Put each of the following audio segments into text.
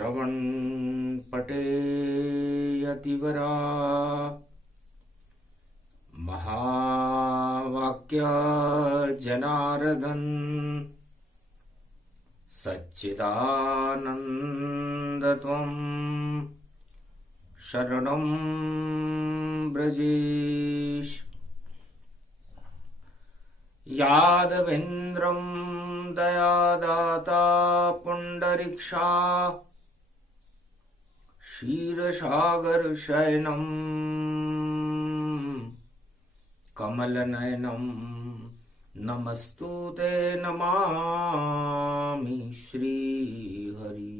श्रवण पटे यतिवरा महावाक्य जनार्दन सच्चिदानंद त्वं शरणं ब्रजेश। यादवेन्द्रं दयादाता पुंडरीक्षा क्षीरसागर शयनं कमलनयनं नमस्तुते नमामि श्रीहरि।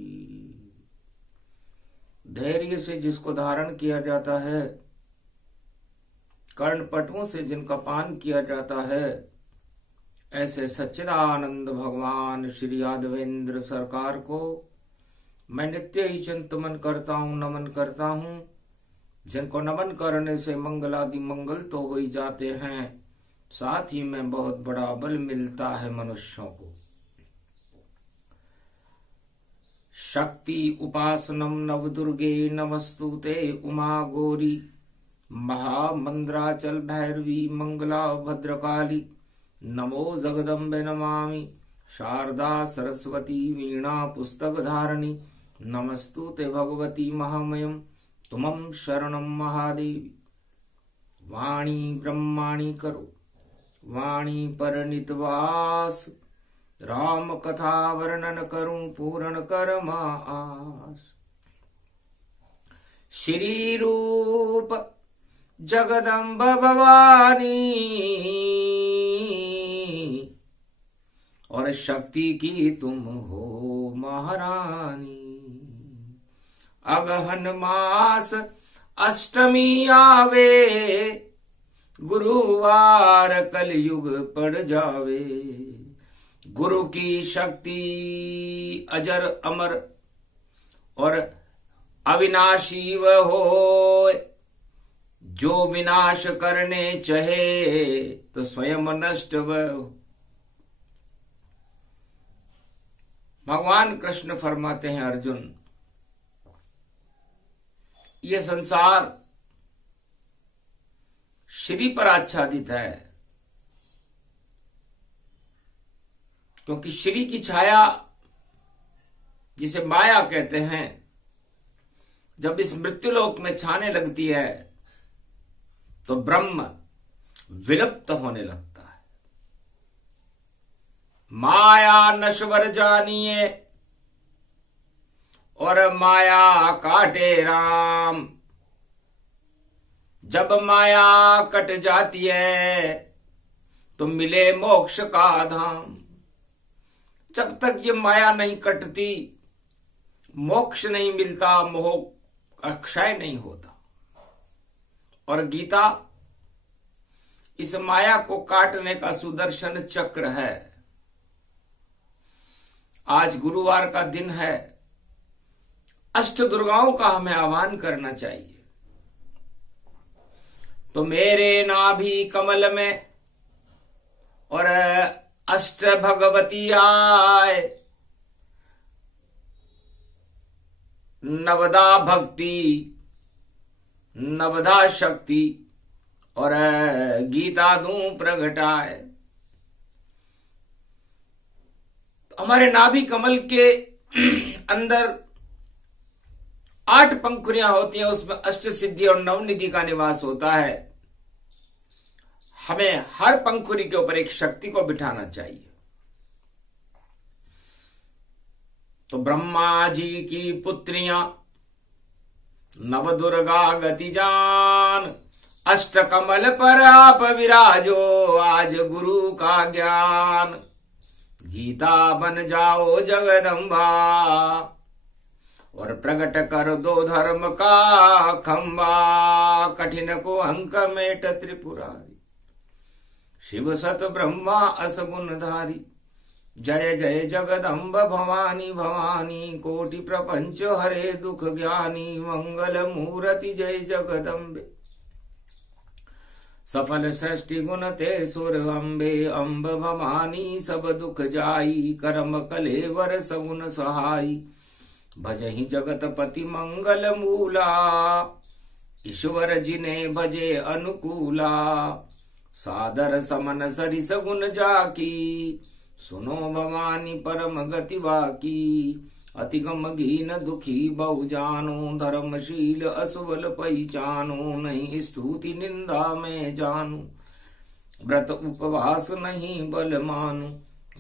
धैर्य से जिसको धारण किया जाता है, कर्णपटुओं से जिनका पान किया जाता है, ऐसे सच्चिदानंद भगवान श्री यादवेंद्र सरकार को मैं नित्य ही चिंतन करता हूँ, नमन करता हूँ। जिनको नमन करने से मंगलादि मंगल तो हो ही जाते हैं, साथ ही में बहुत बड़ा बल मिलता है मनुष्यों को। शक्ति उपासनम नवदुर्गे नमस्तुते उमा गौरी महामंद्राचल भैरवी मंगला भद्रकाली। नमो जगदम्बे नमामि शारदा सरस्वती वीणा पुस्तक धारणी। नमस्तुते भगवती महामयम तुमं शरणं महादेवी। वाणी ब्रह्माणी करो वाणी परनितवास, राम कथा वर्णन करूं पूर्ण कर्म आस। श्री रूप जगदम्ब भवानी और शक्ति की तुम हो महारानी। अगहन मास अष्टमी आवे, गुरुवार कलयुग पड़ जावे। गुरु की शक्ति अजर अमर और अविनाशी वह हो, जो विनाश करने चाहे तो स्वयं नष्ट वह। भगवान कृष्ण फरमाते हैं, अर्जुन ये संसार श्री पर आच्छादित है, क्योंकि श्री की छाया जिसे माया कहते हैं, जब इस मृत्युलोक में छाने लगती है तो ब्रह्म विलुप्त होने लगता है। माया नश्वर जानिए और माया काटे राम। जब माया कट जाती है तो मिले मोक्ष का धाम। जब तक ये माया नहीं कटती, मोक्ष नहीं मिलता, मोह अक्षय नहीं होता। और गीता इस माया को काटने का सुदर्शन चक्र है। आज गुरुवार का दिन है, अष्ट दुर्गाओं का हमें आह्वान करना चाहिए। तो मेरे नाभि कमल में और अष्ट भगवती आए, नवदा भक्ति नवदा शक्ति और गीता दूं प्रगटाए। हमारे नाभि कमल के अंदर 8 पंखुड़ियां होती हैं, उसमें अष्ट सिद्धि और नवनिधि का निवास होता है। हमें हर पंखुड़ी के ऊपर एक शक्ति को बिठाना चाहिए। तो ब्रह्मा जी की पुत्रियां नवदुर्गा गति जान, अष्ट कमल पर आप विराजो, आज गुरु का ज्ञान। गीता बन जाओ जगदम्बा और प्रकट कर दो धर्म का खंबा। कठिन को अंक मेट त्रिपुरारी, शिव सत ब्रह्मा असगुणधारी। जय जय जगदम्ब भवानी भवानी, कोटि प्रपंच हरे दुख ज्ञानी। मंगल मूर्ति जय जगदम्बे, सफल सृष्टि गुण ते सुर अम्बे। अम्ब भवानी सब दुख जाई, कर्म कलेवर सगुन सहाई। भजहि जगतपति मंगल मूला, ईश्वर जिने भजे अनुकूला। सादर समन सरिस गुण जाकी, सुनो भवानी परम गति वाकी। अति गम गीन दुखी बहु जानो, धर्मशील असुबल पहिचानो। नहीं स्तुति निंदा में जानू, व्रत उपवास नहीं बल मानु।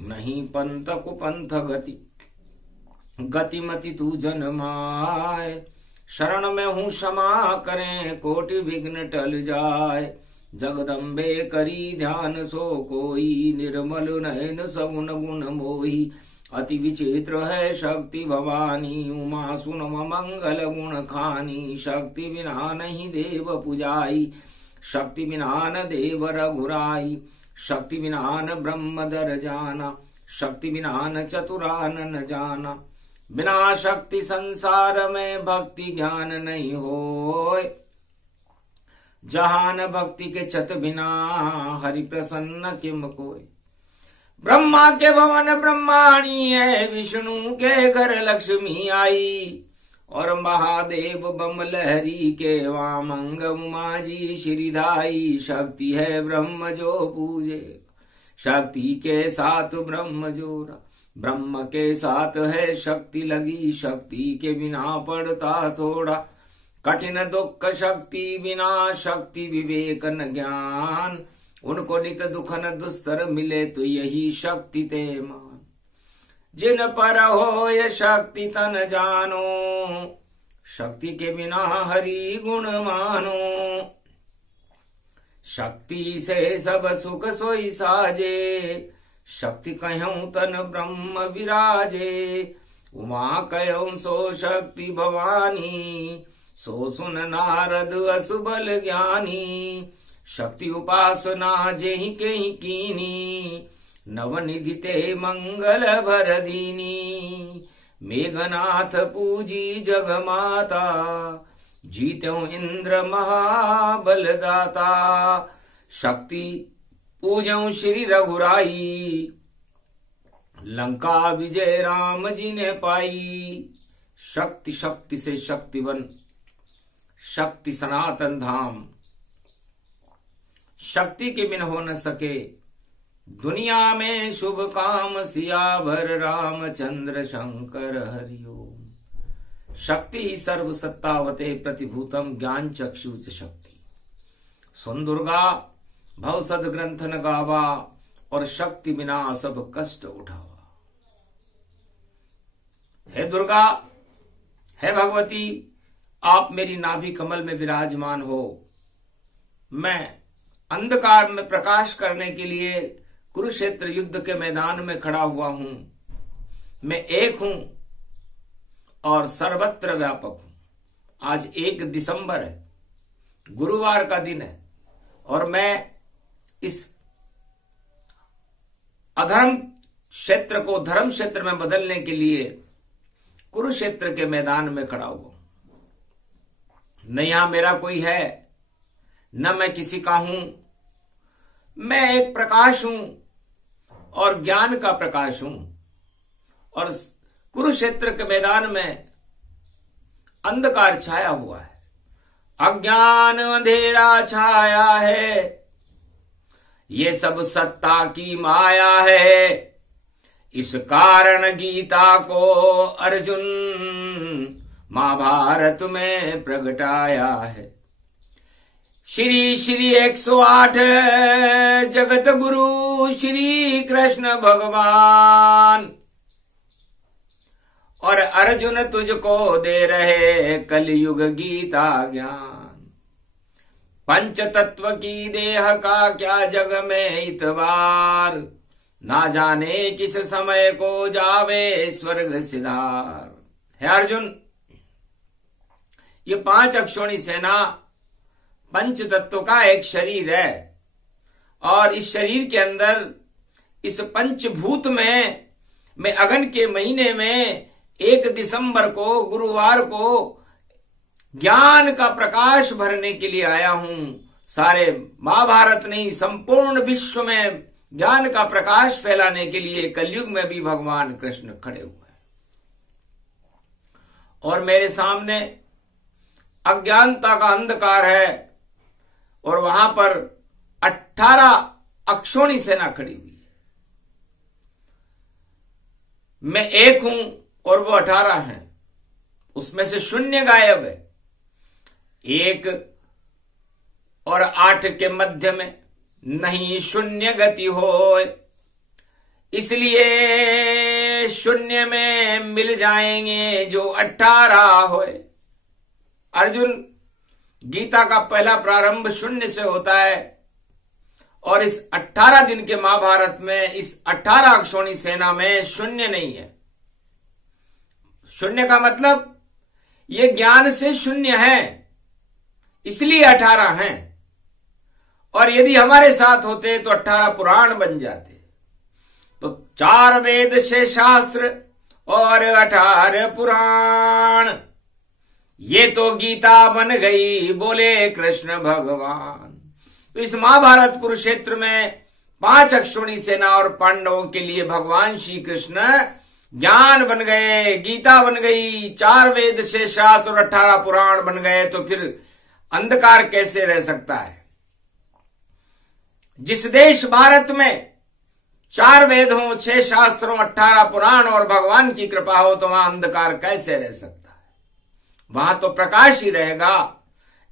नहीं पंथ कुपंथ गति, गतिमति तू जन्माए। शरण में हूँ क्षमा करें, कोटि विघ्न टल जाए। जगदम्बे करी ध्यान सो कोई, निर्मल नयन सगुन गुण मोही। अति विचित्र है शक्ति भवानी, उमा सुन मंगल गुण खानी। शक्ति बिना नहीं देव पुजाई, शक्ति बिना न देव रघुराई। शक्ति बिना न ब्रह्म दर जाना, शक्ति बिना न चतुरानन न जाना। बिना शक्ति संसार में भक्ति ज्ञान नहीं होय। जहान भक्ति के चत बिना, हरि प्रसन्न किम कोय। ब्रह्मा के भवन ब्रह्माणी है, विष्णु के घर लक्ष्मी आई। और महादेव बम लहरी के वामंग उमा जी श्रीधाई। शक्ति है ब्रह्म जो पूजे, शक्ति के साथ ब्रह्म जोड़ा। ब्रह्म के साथ है शक्ति लगी, शक्ति के बिना पड़ता थोड़ा। कठिन दुख शक्ति बिना, शक्ति विवेक न ज्ञान। उनको नित दुख न दुस्तर मिले, तो यही शक्ति ते मान। जिन पर हो ये शक्ति तन जानो, शक्ति के बिना हरि गुण मानो। शक्ति से सब सुख सोई साजे, शक्ति कहूं तन ब्रह्म विराजे। उमा कहूं सो शक्ति भवानी, सो सुन नारद असुबल ज्ञानी। शक्ति उपासना जेहि केहि कीनी, नवनिधि ते मंगल भर दीनी। मेघनाथ पूजी जग माता, जीत्यों इंद्र महाबल दाता। शक्ति पूजों श्री रघुराई, लंका विजय राम जी ने पाई। शक्ति शक्ति से शक्तिवन, शक्ति सनातन धाम। शक्ति के बिन हो न सके दुनिया में शुभ काम। सियावर रामचंद्र शंकर हरिओम। शक्ति ही सर्व सत्तावते प्रतिभूतम, ज्ञान चक्षुच शक्ति। सुन दुर्गा भव सद ग्रंथ न गावा, और शक्ति बिना सब कष्ट उठावा। हे दुर्गा, हे भगवती, आप मेरी नाभि कमल में विराजमान हो। मैं अंधकार में प्रकाश करने के लिए कुरुक्षेत्र युद्ध के मैदान में खड़ा हुआ हूं। मैं एक हूं और सर्वत्र व्यापक हूं। आज 1 दिसंबर है, गुरुवार का दिन है, और मैं इस अधर्म क्षेत्र को धर्म क्षेत्र में बदलने के लिए कुरुक्षेत्र के मैदान में खड़ा हुआ। न यहां मेरा कोई है, न मैं किसी का हूं। मैं एक प्रकाश हूं और ज्ञान का प्रकाश हूं। और कुरुक्षेत्र के मैदान में अंधकार छाया हुआ है, अज्ञान अंधेरा छाया है। ये सब सत्ता की माया है। इस कारण गीता को अर्जुन महाभारत में प्रगटाया है। श्री श्री 108 जगत गुरु श्री कृष्ण भगवान, और अर्जुन तुझको दे रहे कलयुग गीता ज्ञान। पंच तत्व की देह का क्या जग में इतबार, ना जाने किस समय को जावे स्वर्ग सिधार। है अर्जुन, ये 5 अक्षौणी सेना पंच तत्व का एक शरीर है, और इस शरीर के अंदर इस पंचभूत में मैं अगन के महीने में 1 दिसंबर को गुरुवार को ज्ञान का प्रकाश भरने के लिए आया हूं। सारे महाभारत नहीं, संपूर्ण विश्व में ज्ञान का प्रकाश फैलाने के लिए कलयुग में भी भगवान कृष्ण खड़े हुए हैं। और मेरे सामने अज्ञानता का अंधकार है और वहां पर 18 अक्षोणी सेना खड़ी हुई है। मैं एक हूं और वो 18 हैं, उसमें से शून्य गायब है। 1 और 8 के मध्य में नहीं शून्य गति हो, इसलिए शून्य में मिल जाएंगे जो 18 होए। अर्जुन, गीता का पहला प्रारंभ शून्य से होता है और इस 18 दिन के महाभारत में इस 18 अक्षोणी सेना में शून्य नहीं है। शून्य का मतलब ये ज्ञान से शून्य है, इसलिए 18 हैं। और यदि हमारे साथ होते तो 18 पुराण बन जाते। तो 4 वेद 6 शास्त्र और 18 पुराण, ये तो गीता बन गई, बोले कृष्ण भगवान। तो इस महाभारत कुरुक्षेत्र में 5 अक्षोणी सेना और पांडवों के लिए भगवान श्री कृष्ण ज्ञान बन गए, गीता बन गई, 4 वेद 6 शास्त्र और 18 पुराण बन गए। तो फिर अंधकार कैसे रह सकता है? जिस देश भारत में 4 वेद हों, 6 शास्त्रों, 18 पुराण और भगवान की कृपा हो, तो वहां अंधकार कैसे रह सकता है? वहां तो प्रकाश ही रहेगा।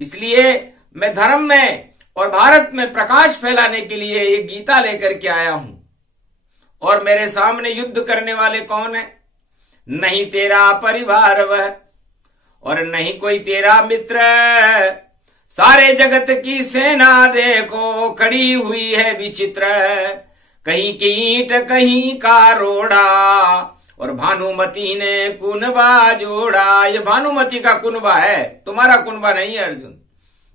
इसलिए मैं धर्म में और भारत में प्रकाश फैलाने के लिए ये गीता लेकर के आया हूं। और मेरे सामने युद्ध करने वाले कौन है? नहीं तेरा परिवार वह और नहीं कोई तेरा मित्र, सारे जगत की सेना देखो खड़ी हुई है विचित्र। कहीं की ईंट कहीं का रोड़ा और भानुमति ने कुनबा जोड़ा। ये भानुमति का कुनबा है, तुम्हारा कुनबा नहीं है अर्जुन।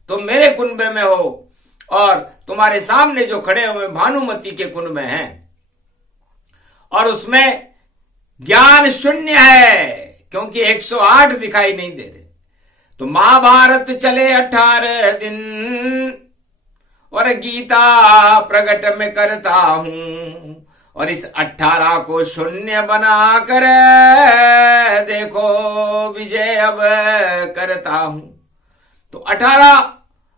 तुम मेरे कुनबे में हो और तुम्हारे सामने जो खड़े हुए भानुमति के कुनबे हैं और उसमें ज्ञान शून्य है, क्योंकि 108 दिखाई नहीं दे रहे। तो महाभारत चले 18 दिन और गीता प्रकट में करता हूं और इस 18 को शून्य बनाकर देखो विजय अब करता हूं। तो 18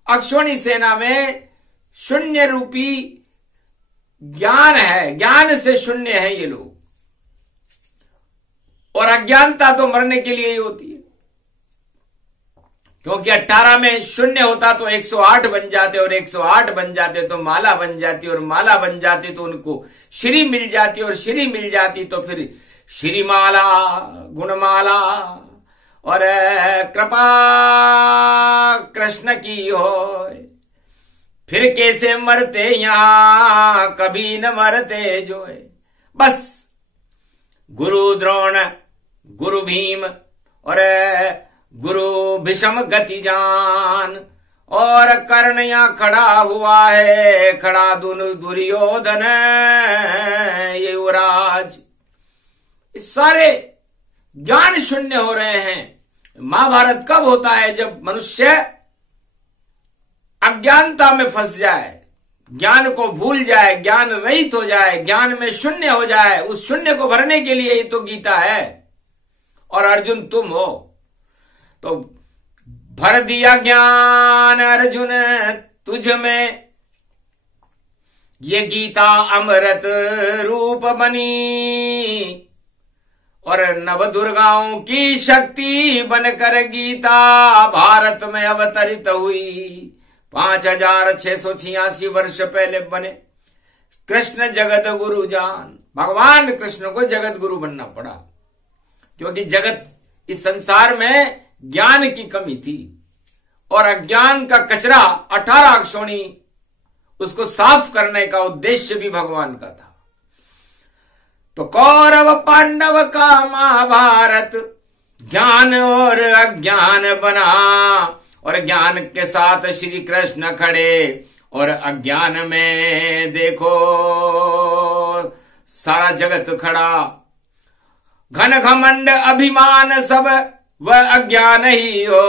अक्षोणी सेना में शून्य रूपी ज्ञान है, ज्ञान से शून्य है ये लोग। और अज्ञानता तो मरने के लिए ही होती है, क्योंकि 18 में शून्य होता तो 108 बन जाते और 108 बन जाते तो माला बन जाती और माला बन जाती तो उनको श्री मिल जाती और श्री मिल जाती तो फिर श्रीमाला, गुणमाला और कृपा कृष्ण की हो। फिर कैसे मरते यहां कभी न मरते जो है। बस गुरु द्रोण, गुरु भीम और गुरु भीष्म गति जान और कर्ण यहां खड़ा हुआ है, खड़ा दुर्योधन ये युवराज। सारे ज्ञान शून्य हो रहे हैं। महाभारत कब होता है? जब मनुष्य अज्ञानता में फंस जाए, ज्ञान को भूल जाए, ज्ञान रहित हो जाए, ज्ञान में शून्य हो जाए। उस शून्य को भरने के लिए ही तो गीता है और अर्जुन तुम हो। तो भर दिया ज्ञान अर्जुन तुझ में, ये गीता अमृत रूप बनी और नव दुर्गाओं की शक्ति बनकर गीता भारत में अवतरित हुई। 5686 वर्ष पहले बने कृष्ण जगत गुरु जान। भगवान कृष्ण को जगत गुरु बनना पड़ा, क्योंकि जगत इस संसार में ज्ञान की कमी थी और अज्ञान का कचरा 18 अक्षोणी, उसको साफ करने का उद्देश्य भी भगवान का था। तो कौरव पांडव का महाभारत ज्ञान और अज्ञान बना और ज्ञान के साथ श्री कृष्ण खड़े और अज्ञान में देखो सारा जगत खड़ा। घन घमंड अभिमान सब वह अज्ञान ही हो,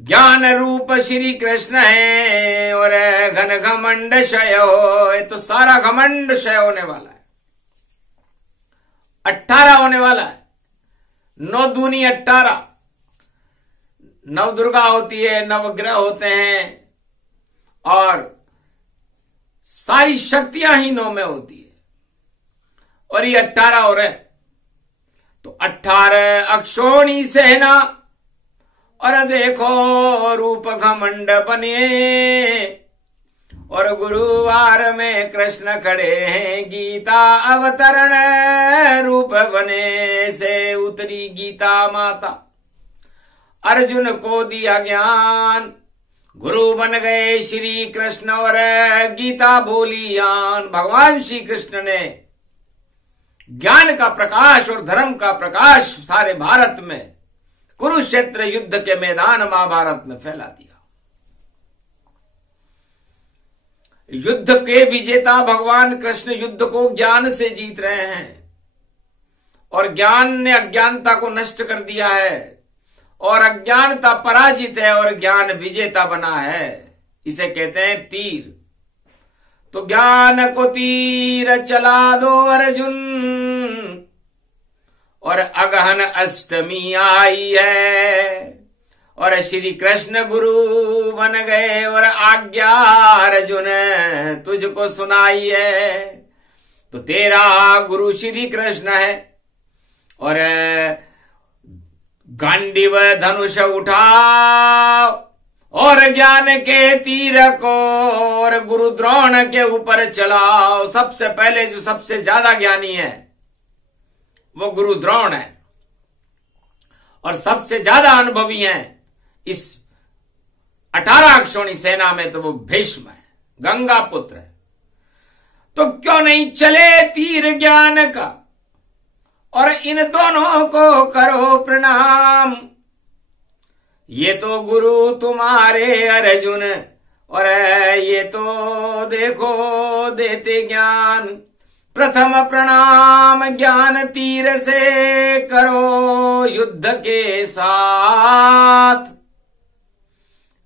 ज्ञान रूप श्री कृष्ण है और घन घमंड क्षय हो। तो सारा घमंड क्षय होने वाला है, 18 होने वाला है। 9 दूनी 18, नवदुर्गा होती है, नवग्रह होते हैं और सारी शक्तियां ही 9 में होती है और ये 18 और है। तो 18 अक्षोणी सेना और देखो रूप घमंड बने और गुरुवार में कृष्ण खड़े हैं, गीता अवतरण रूप बने से उतरी गीता माता। अर्जुन को दिया ज्ञान, गुरु बन गए श्री कृष्ण और गीता बोली आन। भगवान श्री कृष्ण ने ज्ञान का प्रकाश और धर्म का प्रकाश सारे भारत में कुरुक्षेत्र युद्ध के मैदान महाभारत में फैला दिया। युद्ध के विजेता भगवान कृष्ण युद्ध को ज्ञान से जीत रहे हैं और ज्ञान ने अज्ञानता को नष्ट कर दिया है और अज्ञानता पराजित है और ज्ञान विजेता बना है। इसे कहते हैं तीर। तो ज्ञान को तीर चला दो अर्जुन और अगहन अष्टमी आई है और श्री कृष्ण गुरु बन गए और आज्ञा अर्जुन तुझको सुनाई है। तो तेरा गुरु श्री कृष्ण है और गांडीव धनुष उठाओ और ज्ञान के तीर को और गुरु द्रोण के ऊपर चलाओ। सबसे पहले जो सबसे ज्यादा ज्ञानी है वो गुरु द्रोण है और सबसे ज्यादा अनुभवी हैं इस 18 अक्षोणी सेना में तो वो भीष्म है, गंगा पुत्र है। तो क्यों नहीं चले तीर ज्ञान का और इन दोनों को करो प्रणाम। ये तो गुरु तुम्हारे अर्जुन और ये तो देखो देते ज्ञान। प्रथम प्रणाम ज्ञान तीर से करो युद्ध के साथ।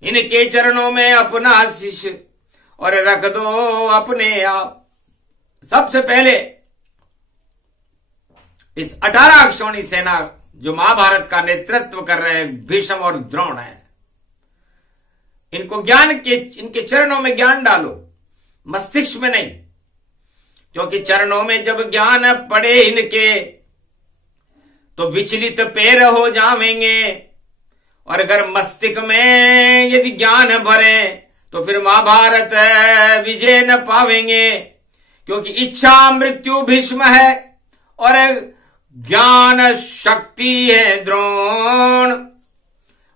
इनके चरणों में अपना शिष्य और रख दो अपने आप। सबसे पहले इस 18 अक्षोणी सेना जो महाभारत का नेतृत्व कर रहे हैं भीष्म और द्रोण है, इनको ज्ञान के इनके चरणों में ज्ञान डालो, मस्तिष्क में नहीं। क्योंकि चरणों में जब ज्ञान पड़े इनके तो विचलित पैर हो जावेंगे और अगर मस्तिष्क में यदि ज्ञान भरे तो फिर महाभारत विजय न पावेंगे। क्योंकि इच्छा मृत्यु भीष्म है और ज्ञान शक्ति है द्रोण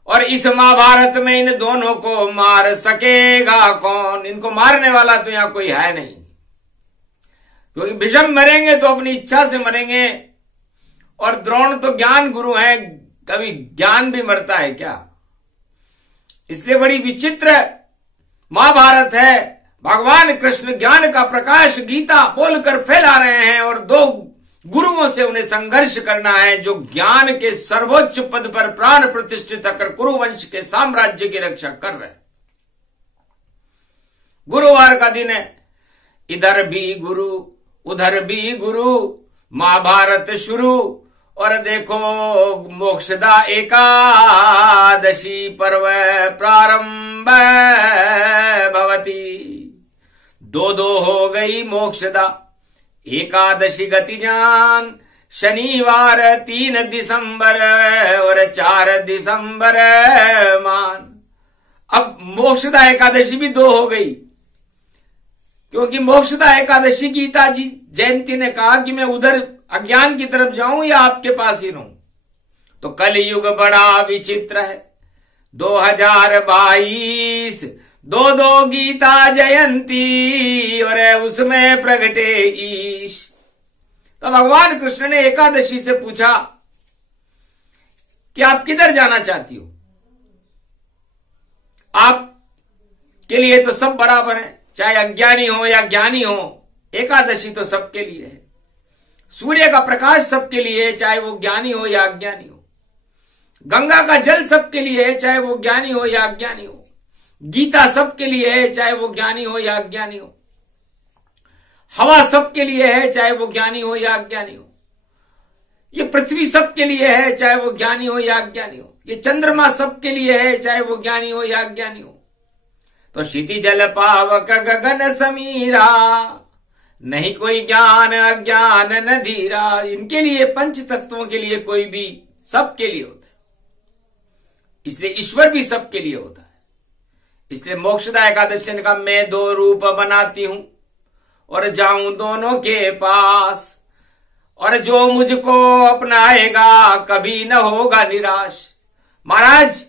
और इस महाभारत में इन दोनों को मार सकेगा कौन? इनको मारने वाला तो यहां कोई है नहीं। क्योंकि भीष्म मरेंगे तो अपनी इच्छा से मरेंगे और द्रोण तो ज्ञान गुरु हैं, कभी ज्ञान भी मरता है क्या? इसलिए बड़ी विचित्र महाभारत है। भगवान कृष्ण ज्ञान का प्रकाश गीता बोलकर फैला रहे हैं और 2 गुरुओं से उन्हें संघर्ष करना है जो ज्ञान के सर्वोच्च पद पर प्राण प्रतिष्ठित कर कुरुवंश के साम्राज्य की रक्षा कर रहे हैं। गुरुवार का दिन है, इधर भी गुरु उधर भी गुरु, महाभारत शुरू और देखो मोक्षदा एकादशी पर्व प्रारंभ भवती। 2 हो गई मोक्षदा एकादशी गति जान। शनिवार 3 दिसंबर और 4 दिसंबर मान। अब मोक्षदा एकादशी भी 2 हो गई क्योंकि मोक्षदा एकादशी गीता जी जयंती ने कहा कि मैं उधर अज्ञान की तरफ जाऊं या आपके पास ही रहूं। तो कलयुग बड़ा विचित्र है। 2022 2 गीता जयंती और उसमें प्रगटे ईश। तो भगवान कृष्ण ने एकादशी से पूछा कि आप किधर जाना चाहती हो? आप के लिए तो सब बराबर है, चाहे अज्ञानी हो या ज्ञानी हो। एकादशी तो सबके लिए है। सूर्य का प्रकाश सबके लिए है, चाहे वो ज्ञानी हो या अज्ञानी हो। गंगा का जल सबके लिए है, चाहे वो ज्ञानी हो या अज्ञानी हो। गीता सबके लिए है, चाहे वो ज्ञानी हो या अज्ञानी हो। हवा सबके लिए है, चाहे वो ज्ञानी हो या अज्ञानी हो। ये पृथ्वी सबके लिए है, चाहे वो ज्ञानी हो या अज्ञानी हो। ये चंद्रमा सबके लिए है, चाहे वो ज्ञानी हो या अज्ञानी हो। तो क्षिति जल पावक गगन समीरा, नहीं कोई ज्ञान अज्ञान न धीरा। इनके लिए, पंच तत्वों के लिए कोई भी सबके लिए होता है, इसलिए ईश्वर भी सबके लिए होता है। इसलिए मोक्षदा एकादशी ने कहा, मैं दो रूप बनाती हूं और जाऊं दोनों के पास, और जो मुझको अपनाएगा कभी न होगा निराश। महाराज,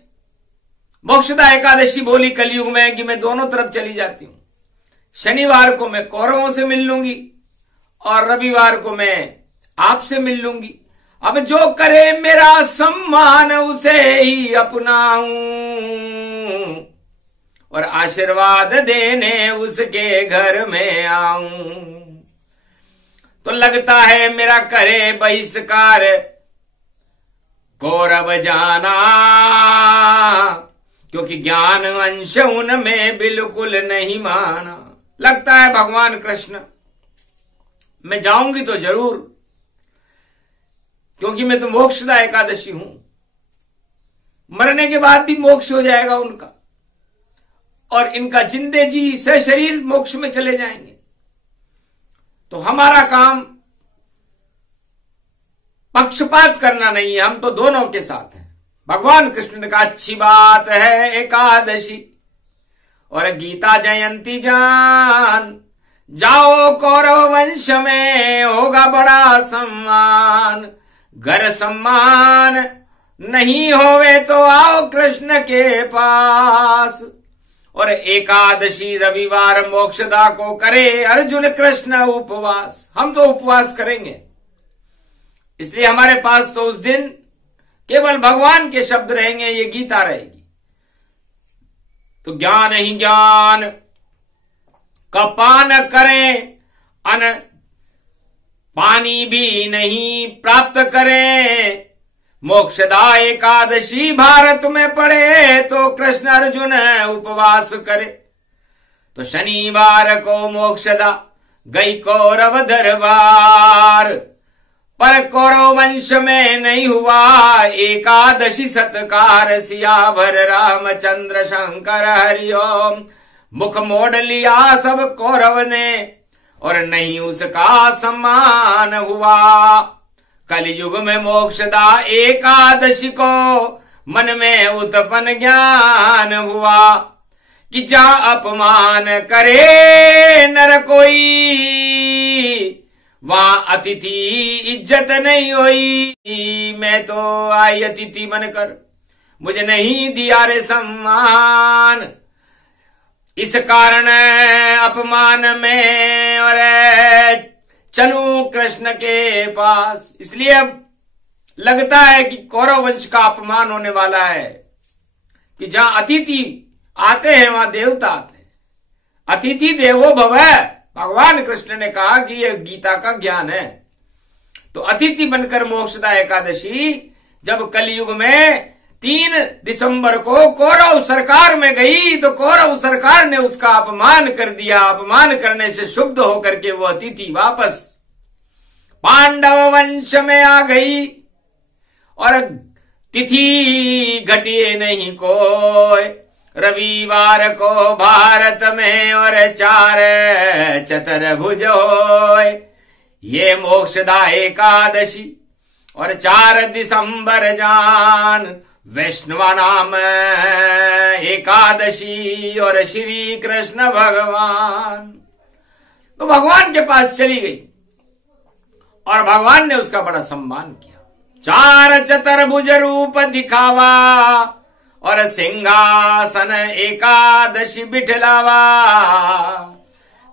मोक्षदा एकादशी बोली कलयुग में कि मैं दोनों तरफ चली जाती हूं। शनिवार को मैं कौरवों से मिल लूंगी और रविवार को मैं आपसे मिल लूंगी। अब जो करे मेरा सम्मान उसे ही अपनाऊं, और आशीर्वाद देने उसके घर में आऊं। तो लगता है मेरा करे बहिष्कार कौरव जाना, क्योंकि ज्ञान अंश उनमें बिल्कुल नहीं माना। लगता है भगवान कृष्ण, मैं जाऊंगी तो जरूर, क्योंकि मैं तो मोक्षदा एकादशी हूं। मरने के बाद भी मोक्ष हो जाएगा उनका, और इनका जिंदे जी सशरीर मोक्ष में चले जाएंगे। तो हमारा काम पक्षपात करना नहीं है, हम तो दोनों के साथ हैं। भगवान कृष्ण ने कहा, अच्छी बात है एकादशी और गीता जयंती जान, जाओ कौरव वंश में होगा बड़ा सम्मान। घर सम्मान नहीं होवे तो आओ कृष्ण के पास, और एकादशी रविवार मोक्षदा को करे अर्जुन कृष्ण उपवास। हम तो उपवास करेंगे, इसलिए हमारे पास तो उस दिन केवल भगवान के शब्द रहेंगे, ये गीता रहेगी। तो ज्ञान ही ज्ञान का पान करें, अन पानी भी नहीं प्राप्त करें। मोक्षदा एकादशी भारत में पड़े तो कृष्ण अर्जुन उपवास करे। तो शनिवार को मोक्षदा गई कौरव दरबार, पर कौरव वंश में नहीं हुआ एकादशी सत्कार। सियावर रामचंद्र शंकर हरिओम, मुख मोड़ लिया सब कौरव ने और नहीं उसका सम्मान हुआ। कलयुग में मोक्षदा एकादशी को मन में उत्पन्न ज्ञान हुआ कि जा अपमान करे नर कोई, वहां अतिथि इज्जत नहीं हुई। मैं तो आई अतिथि बनकर, मुझे नहीं दिया रे सम्मान। इस कारण अपमान में और चलूं कृष्ण के पास। इसलिए अब लगता है कि कौरव वंश का अपमान होने वाला है, कि जहां अतिथि आते हैं वहां देवता आते हैं। अतिथि देवो भव, भगवान कृष्ण ने कहा कि यह गीता का ज्ञान है। तो अतिथि बनकर मोक्षदा एकादशी जब कलयुग में 3 दिसंबर को कौरव सरकार में गई, तो कौरव सरकार ने उसका अपमान कर दिया। अपमान करने से शुद्ध होकर के वो अतिथि वापस पांडव वंश में आ गई, और तिथि घटिए नहीं कोई। रविवार को भारत में और 4 चतुर्भुज होय, ये मोक्षदा एकादशी और 4 दिसंबर जान। वैष्णवा नाम एकादशी और श्री कृष्ण भगवान। तो भगवान के पास चली गई और भगवान ने उसका बड़ा सम्मान किया। 4 चतुर्भुज रूप दिखावा और सिंहासन एकादशी बिठलावा।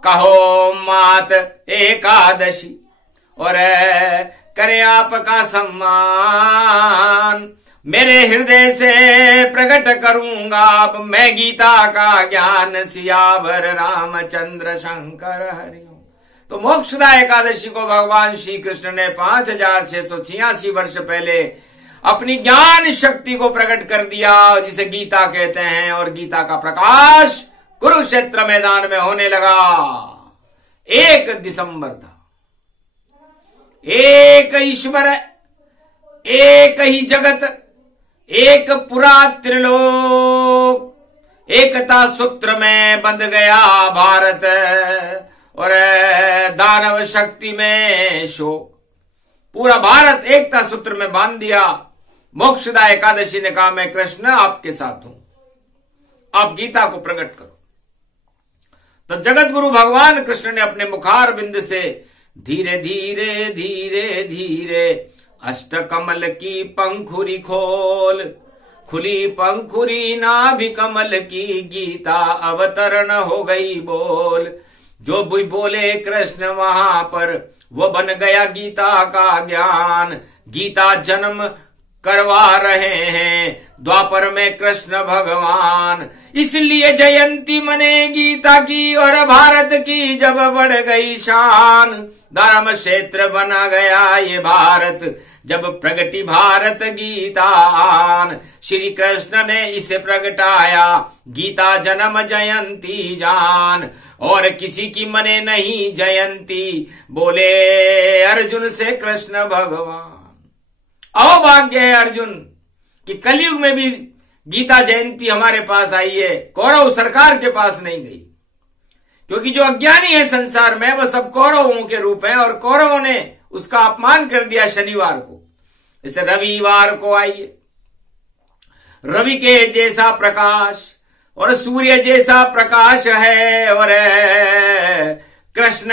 कहो मात एकादशी और करे आपका सम्मान। मेरे हृदय से प्रकट करूंगा अब मैं गीता का ज्ञान। सियावर रामचंद्र शंकर हरि। तो मोक्षदा एकादशी को भगवान श्री कृष्ण ने 5686 वर्ष पहले अपनी ज्ञान शक्ति को प्रकट कर दिया, जिसे गीता कहते हैं। और गीता का प्रकाश कुरुक्षेत्र मैदान में होने लगा। 1 दिसंबर था। एक ईश्वर एक ही जगत एक पुरा त्रिलोक, एकता सूत्र में बंध गया भारत और दानव शक्ति में शोक। पूरा भारत एकता सूत्र में बांध दिया। मोक्षदा एकादशी ने कहा मैं कृष्ण आपके साथ हूं, आप गीता को प्रकट करो। तो जगत गुरु भगवान कृष्ण ने अपने मुखार बिंद से धीरे धीरे धीरे धीरे अष्ट कमल की पंखुरी खोल, खुली पंखुरी नाभि कमल की गीता अवतरण हो गई बोल। जो भी बोले कृष्ण वहां पर वो बन गया गीता का ज्ञान। गीता जन्म करवा रहे हैं द्वापर में कृष्ण भगवान, इसलिए जयंती मने गीता की और भारत की जब बढ़ गई शान। धर्म क्षेत्र बना गया ये भारत जब प्रगटी भारत गीतान। श्री कृष्ण ने इसे प्रगटाया गीता जन्म जयंती जान। और किसी की मने नहीं जयंती बोले अर्जुन से कृष्ण भगवान। अहोभाग्य है अर्जुन कि कलयुग में भी गीता जयंती हमारे पास आई है, कौरव सरकार के पास नहीं गई। क्योंकि जो अज्ञानी है संसार में वह सब कौरवों के रूप हैं और कौरवों ने उसका अपमान कर दिया शनिवार को। इसे रविवार को आइए, रवि के जैसा प्रकाश और सूर्य जैसा प्रकाश है और कृष्ण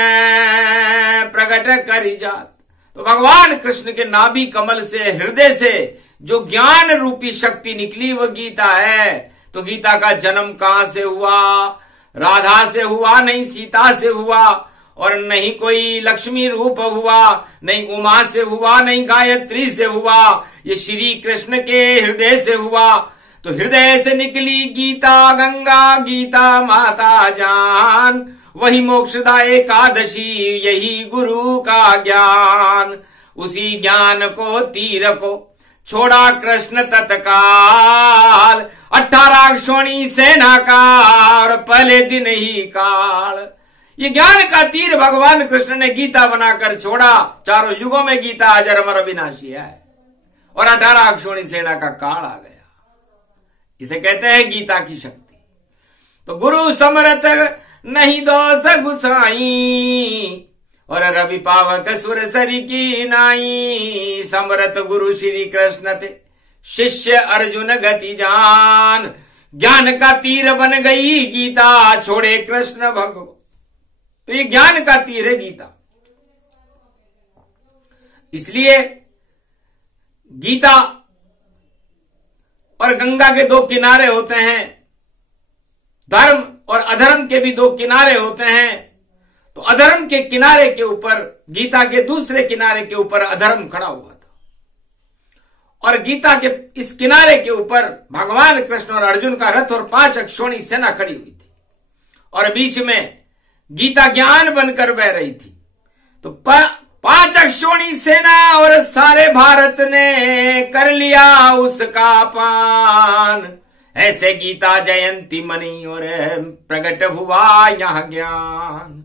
प्रकट करी जात। तो भगवान कृष्ण के नाभि कमल से हृदय से जो ज्ञान रूपी शक्ति निकली वह गीता है। तो गीता का जन्म कहां से हुआ? राधा से हुआ, नहीं सीता से हुआ और नहीं कोई लक्ष्मी रूप हुआ, नहीं उमा से हुआ, नहीं गायत्री से हुआ, ये श्री कृष्ण के हृदय से हुआ। तो हृदय से निकली गीता गंगा, गीता माता जान। वही मोक्षदा एकादशी, यही गुरु का ज्ञान। उसी ज्ञान को तीर को छोड़ा कृष्ण तत्काल। 18 अक्षोणी सेना का और पहले दिन ही काल। ये ज्ञान का तीर भगवान कृष्ण ने गीता बनाकर छोड़ा। चारों युगों में गीता अजर अमर अविनाशी है और 18 अक्षोणी सेना का काल आ गया। इसे कहते हैं गीता की शक्ति। तो गुरु समरथ नहीं दोष गुसाई और रवि पावक सुर सरी की नाई। समरथ गुरु श्री कृष्ण थे, शिष्य अर्जुन गति जान। ज्ञान का तीर बन गई गीता, छोड़े कृष्ण भगवान। तो ये ज्ञान का तीर है गीता। इसलिए गीता और गंगा के दो किनारे होते हैं, धर्म और अधर्म के भी दो किनारे होते हैं। तो अधर्म के किनारे के ऊपर, गीता के दूसरे किनारे के ऊपर अधर्म खड़ा हुआ था और गीता के इस किनारे के ऊपर भगवान कृष्ण और अर्जुन का रथ और 5 अक्षोणी सेना खड़ी हुई थी और बीच में गीता ज्ञान बनकर बह रही थी। तो 5 अक्षोणी सेना और सारे भारत ने कर लिया उसका पान। ऐसे गीता जयंती मनी और प्रकट हुआ यहां ज्ञान।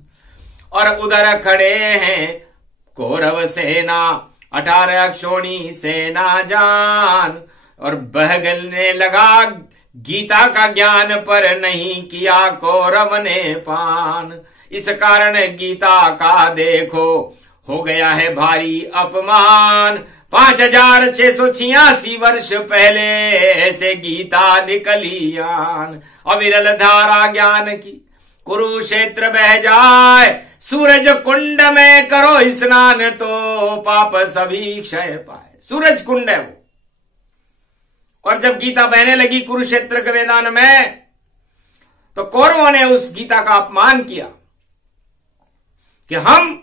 और उधर खड़े हैं कौरव सेना, 18 अक्षोणी सेना जान। और बहगलने लगा गीता का ज्ञान पर नहीं किया कौरव ने पान। इस कारण गीता का देखो हो गया है भारी अपमान। 5686 वर्ष पहले ऐसे गीता निकली आन। अविरल धारा ज्ञान की कुरुक्षेत्र बह जाए, सूरज कुंड में करो स्नान तो पाप सभी क्षय पाए। सूरज कुंड है वो। और जब गीता बहने लगी कुरुक्षेत्र के मैदान में तो कौरवों ने उस गीता का अपमान किया कि हम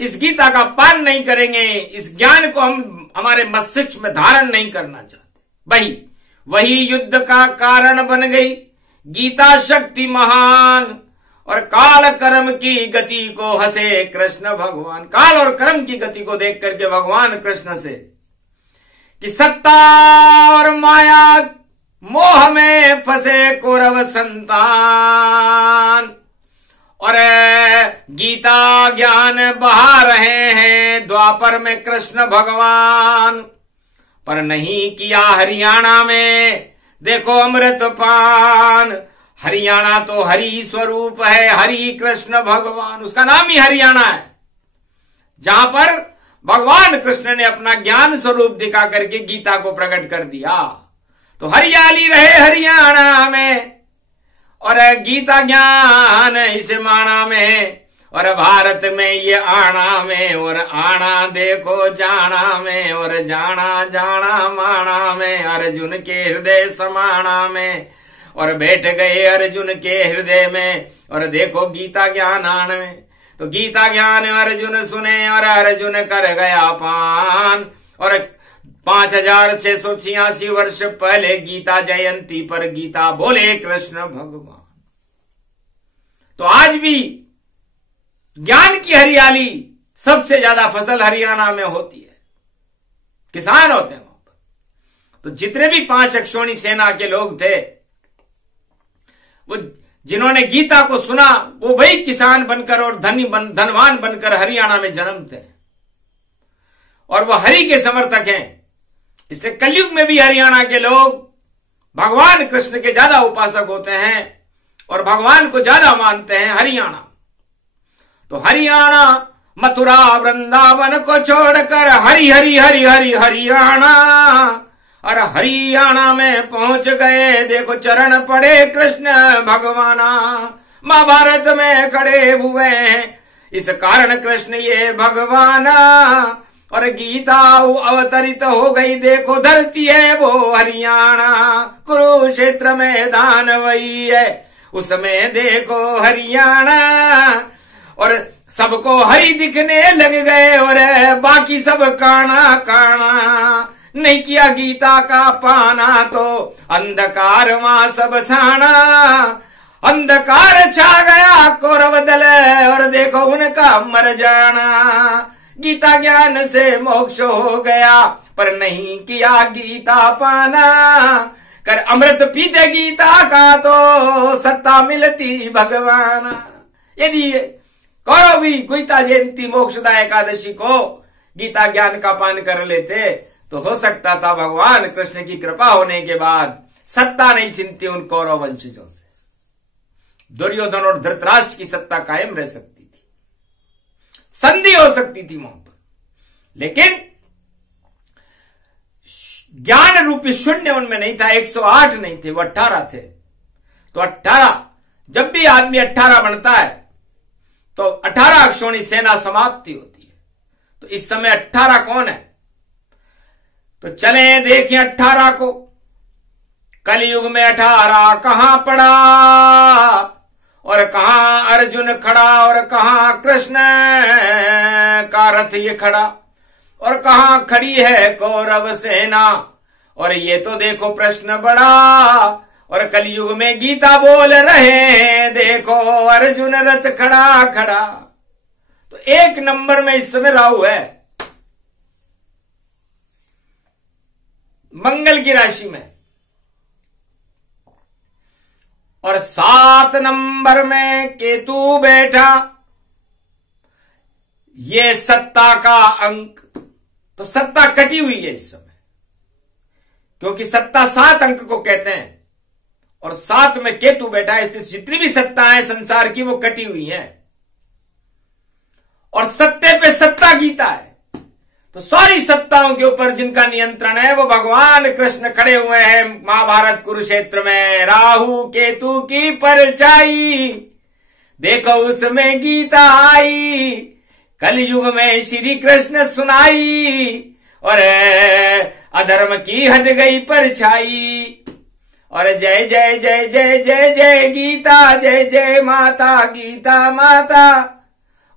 इस गीता का पान नहीं करेंगे, इस ज्ञान को हम हमारे मस्तिष्क में धारण नहीं करना चाहते। वही युद्ध का कारण बन गई गीता शक्ति महान। और काल कर्म की गति को हंसे कृष्ण भगवान। काल और कर्म की गति को देख करके भगवान कृष्ण से कि सत्ता और माया मोह में फंसे कौरव संतान और गीता ज्ञान बहा रहे हैं द्वापर में कृष्ण भगवान। पर नहीं किया हरियाणा में देखो अमृत पान। हरियाणा तो हरि स्वरूप है, हरि कृष्ण भगवान, उसका नाम ही हरियाणा है, जहां पर भगवान कृष्ण ने अपना ज्ञान स्वरूप दिखा करके गीता को प्रकट कर दिया। तो हरियाली रहे हरियाणा में, और गीता ज्ञान इसे माणा में, और भारत में ये आना में, और आना देखो जाना में, और जाना जाना माणा में, अर्जुन के हृदय समाना में, और बैठ गए अर्जुन के हृदय में, और देखो गीता ज्ञान आन में। तो गीता ज्ञान अर्जुन सुने और अर्जुन कर गया पान। और 5686 वर्ष पहले गीता जयंती पर गीता बोले कृष्ण भगवान। तो आज भी ज्ञान की हरियाली, सबसे ज्यादा फसल हरियाणा में होती है, किसान होते हैं वहां पर। तो जितने भी 5 अक्षौणी सेना के लोग थे, वो जिन्होंने गीता को सुना, वो वही किसान बनकर और धनवान बनकर हरियाणा में जन्मते हैं, और वो हरि के समर्थक हैं। इसलिए कलयुग में भी हरियाणा के लोग भगवान कृष्ण के ज्यादा उपासक होते हैं और भगवान को ज्यादा मानते हैं। हरियाणा तो हरियाणा मथुरा वृंदावन को छोड़कर हरि हरि हरि हरि हरियाणा, और हरियाणा में पहुंच गए देखो चरण पड़े कृष्ण भगवाना। महाभारत में खड़े हुए हैं इस कारण कृष्ण ये भगवाना, और गीता अवतरित हो गई देखो धरती है वो हरियाणा। कुरुक्षेत्र मैदान वही है उसमें देखो हरियाणा, और सबको हरि दिखने लग गए और बाकी सब काना काना। नहीं किया गीता का पाना तो अंधकार वहां सब छाना। अंधकार छा गया कौरव दल और देखो उनका मर जाना। गीता ज्ञान से मोक्ष हो गया पर नहीं किया गीता पाना। कर अमृत पीते गीता का तो सत्ता मिलती भगवान। यदि कौरव भी गीता जयंती मोक्षदा एकादशी को गीता ज्ञान का पान कर लेते तो हो सकता था भगवान कृष्ण की कृपा होने के बाद सत्ता नहीं छिनती उन कौरव वंशजों से। दुर्योधन और धृतराष्ट्र की सत्ता कायम रह सकती थी, संधि हो सकती थी वहां पर। लेकिन ज्ञान रूपी शून्य उनमें नहीं था। 108 नहीं थे, वो 18 थे। तो 18 जब भी आदमी 18 बनता है तो 18 अक्षौणी सेना समाप्ति होती है। तो इस समय 18 कौन है? तो चले देखें 18 को। कलयुग में 18 कहां पड़ा और कहां अर्जुन खड़ा और कहां कृष्ण का रथ ये खड़ा और कहां खड़ी है कौरव सेना। और ये तो देखो प्रश्न बड़ा। और कलयुग में गीता बोल रहे हैं देखो अर्जुन रथ खड़ा खड़ा। तो 1 नंबर में इस समय राहु है, मंगल की राशि में। और 7 नंबर में केतु बैठा, ये सत्ता का अंक। तो सत्ता कटी हुई है इस समय, क्योंकि सत्ता 7 अंक को कहते हैं और 7 में केतु बैठा है। इसलिए जितनी भी सत्ता है संसार की वो कटी हुई है। और सत्ते पे सत्ता गीता है। तो सारी सत्ताओं के ऊपर जिनका नियंत्रण है वो भगवान कृष्ण खड़े हुए हैं महाभारत कुरुक्षेत्र में। राहु केतु की परछाई देखो उसमें गीता आई। कलयुग में श्री कृष्ण सुनाई और अधर्म की हट गई परछाई। और जय जय जय जय जय जय गीता, जय जय माता गीता माता।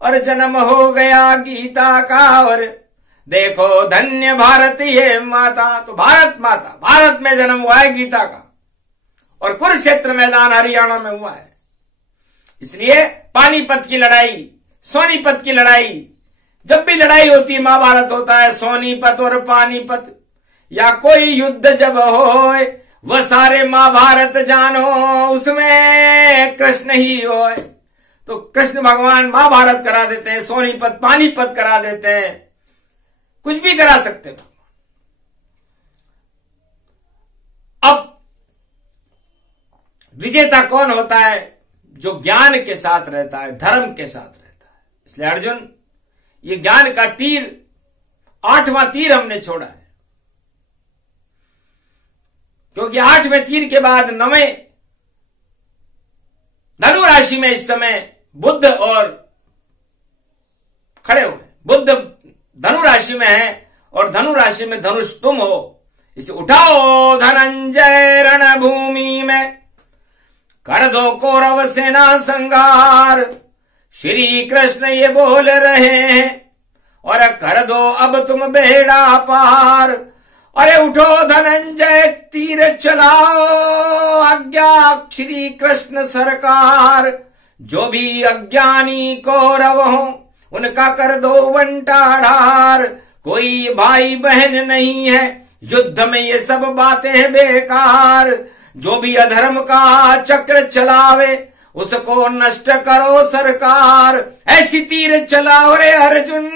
और जन्म हो गया गीता का और देखो धन्य भारतीय माता। तो भारत माता, भारत में जन्म हुआ है गीता का और कुरुक्षेत्र मैदान हरियाणा में हुआ है। इसलिए पानीपत की लड़ाई, सोनीपत की लड़ाई, जब भी लड़ाई होती है महाभारत होता है सोनीपत और पानीपत। या कोई युद्ध जब हो वह सारे महाभारत जानो उसमें कृष्ण ही हो। तो कृष्ण भगवान महाभारत करा देते हैं, सोनीपत पानीपत करा देते हैं, कुछ भी करा सकते हैं। अब विजेता कौन होता है? जो ज्ञान के साथ रहता है, धर्म के साथ रहता है। इसलिए अर्जुन, ये ज्ञान का तीर, 8वां तीर हमने छोड़ा है, क्योंकि 8वें तीर के बाद 9वें धनु राशि में इस समय बुध और खड़े हुए। बुध धनु राशि में है और धनु राशि में धनुष तुम हो। इसे उठाओ धनंजय रणभूमि में, कर दो कौरव सेना संहार। श्री कृष्ण ये बोल रहे हैं और कर दो अब तुम बेड़ा पार। अरे उठो धनंजय तीर चलाओ, आज्ञा श्री कृष्ण सरकार। जो भी अज्ञानी कौरव हो उनका कर दो बंटाढार। कोई भाई बहन नहीं है युद्ध में, ये सब बातें बेकार। जो भी अधर्म का चक्र चलावे उसको नष्ट करो सरकार। ऐसी तीर चलाओ रे अर्जुन,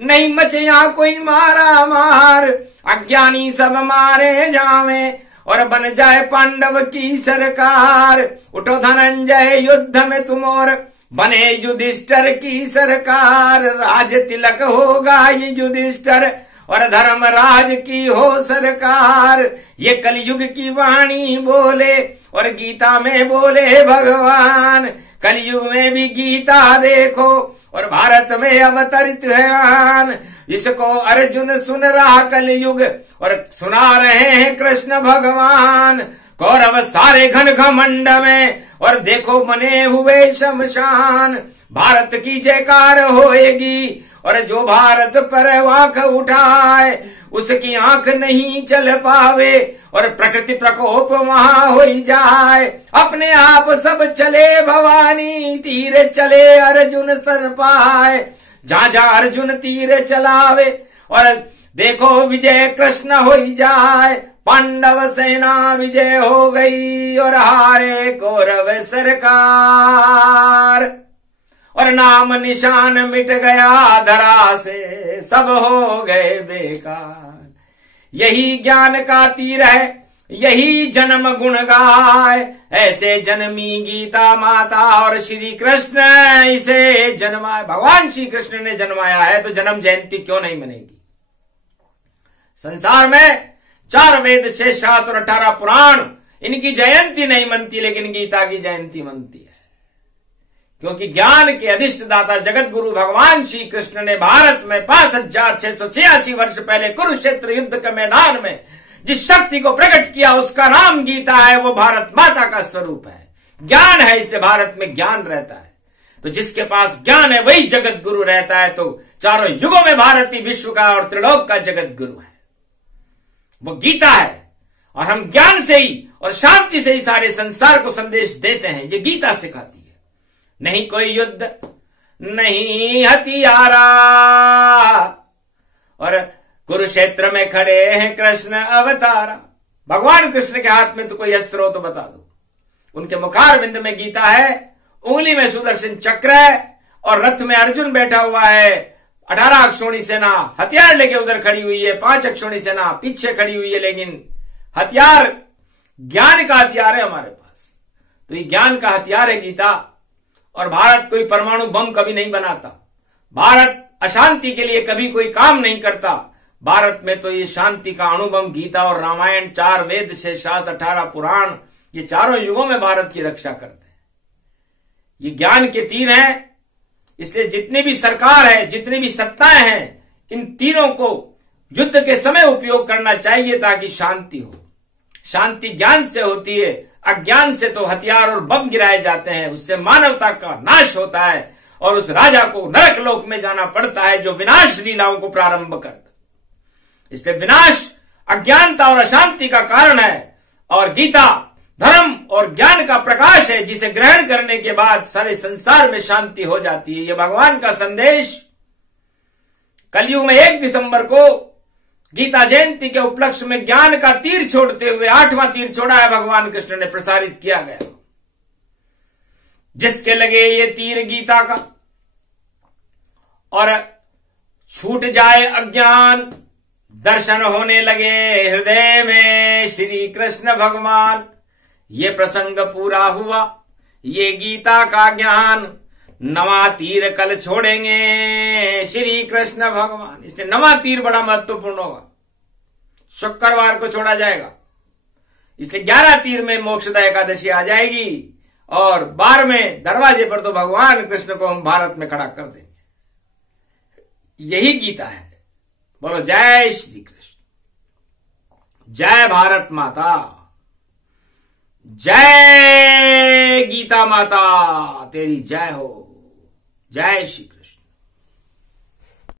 नहीं मचे यहां कोई मारा मार। अज्ञानी सब मारे जावे और बन जाए पांडव की सरकार। उठो धनंजय युद्ध में तुम और बने युधिष्ठिर की सरकार। राज तिलक होगा ये युधिष्ठिर और धर्मराज की हो सरकार। ये कलयुग की वाणी बोले और गीता में बोले भगवान। कलयुग में भी गीता देखो और भारत में अवतरित है। इसको अर्जुन सुन रहा कलयुग और सुना रहे हैं कृष्ण भगवान। कौरव सारे घन घमंड में और देखो बने हुए शमशान। भारत की जयकार होएगी और जो भारत पर आंख उठाए उसकी आंख नहीं चल पावे और प्रकृति प्रकोप वहां हो जाए। अपने आप सब चले भवानी, तीर चले अर्जुन सन पाए। जहां जहां अर्जुन तीर चलावे और देखो विजय कृष्ण हो जाए। पांडव सेना विजय हो गई और हारे कौरव सरकार। और नाम निशान मिट गया धरा से, सब हो गए बेकार। यही ज्ञान का तीर है, यही जन्म गुण गाय। ऐसे जन्मी गीता माता और श्री कृष्ण इसे जन्माया। भगवान श्री कृष्ण ने जन्माया है तो जन्म जयंती क्यों नहीं मनेगी? संसार में 4 वेद, 6 शास्त्र और 18 पुराण, इनकी जयंती नहीं मनती, लेकिन गीता की जयंती मनती है। क्योंकि ज्ञान के अधिष्ठदाता जगत गुरु भगवान श्री कृष्ण ने भारत में 5686 वर्ष पहले कुरुक्षेत्र युद्ध के मैदान में जिस शक्ति को प्रकट किया उसका नाम गीता है। वो भारत माता का स्वरूप है, ज्ञान है, इसलिए भारत में ज्ञान रहता है। तो जिसके पास ज्ञान है वही जगत गुरु रहता है। तो चारों युगों में भारत ही विश्व का और त्रिलोक का जगत गुरु है, वो गीता है। और हम ज्ञान से ही और शांति से ही सारे संसार को संदेश देते हैं, ये गीता सिखाती है। नहीं कोई युद्ध, नहीं हथियारा, और कुरुक्षेत्र में खड़े हैं कृष्ण अवतारा। भगवान कृष्ण के हाथ में तो कोई अस्त्र हो तो बता दो। उनके मुखारविंद में गीता है, उंगली में सुदर्शन चक्र है और रथ में अर्जुन बैठा हुआ है। 18 अक्षौणी सेना हथियार लेके उधर खड़ी हुई है, 5 अक्षौणी सेना पीछे खड़ी हुई है, लेकिन हथियार ज्ञान का हथियार है हमारे पास। तो ये ज्ञान का हथियार है गीता। और भारत कोई परमाणु बम कभी नहीं बनाता, भारत अशांति के लिए कभी कोई काम नहीं करता। भारत में तो ये शांति का अणुबम गीता और रामायण, 4 वेद, 6 शास्त्र, 18 पुराण, ये चारों युगों में भारत की रक्षा करते हैं। ये ज्ञान के तीर हैं। इसलिए जितनी भी सरकार है, जितनी भी सत्ताएं हैं, इन तीरों को युद्ध के समय उपयोग करना चाहिए ताकि शांति हो। शांति ज्ञान से होती है, अज्ञान से तो हथियार और बम गिराए जाते हैं, उससे मानवता का नाश होता है और उस राजा को नरक लोक में जाना पड़ता है जो विनाश लीलाओं को प्रारंभ कर। इसलिए विनाश अज्ञानता और अशांति का कारण है और गीता धर्म और ज्ञान का प्रकाश है जिसे ग्रहण करने के बाद सारे संसार में शांति हो जाती है। यह भगवान का संदेश कलयुग में 1 दिसंबर को गीता जयंती के उपलक्ष्य में ज्ञान का तीर छोड़ते हुए 8वां तीर छोड़ा है भगवान कृष्ण ने, प्रसारित किया गया। जिसके लगे ये तीर गीता का और छूट जाए अज्ञान, दर्शन होने लगे हृदय में श्री कृष्ण भगवान। ये प्रसंग पूरा हुआ, ये गीता का ज्ञान। नवा तीर कल छोड़ेंगे श्री कृष्ण भगवान। इसलिए नवा तीर बड़ा महत्वपूर्ण होगा, शुक्रवार को छोड़ा जाएगा। इसलिए 11 तीर में मोक्षदा एकादशी आ जाएगी और 12वें दरवाजे पर तो भगवान कृष्ण को हम भारत में खड़ा कर देंगे। यही गीता है। बोलो जय श्री कृष्ण, जय भारत माता, जय गीता माता, तेरी जय हो। जय श्री कृष्ण।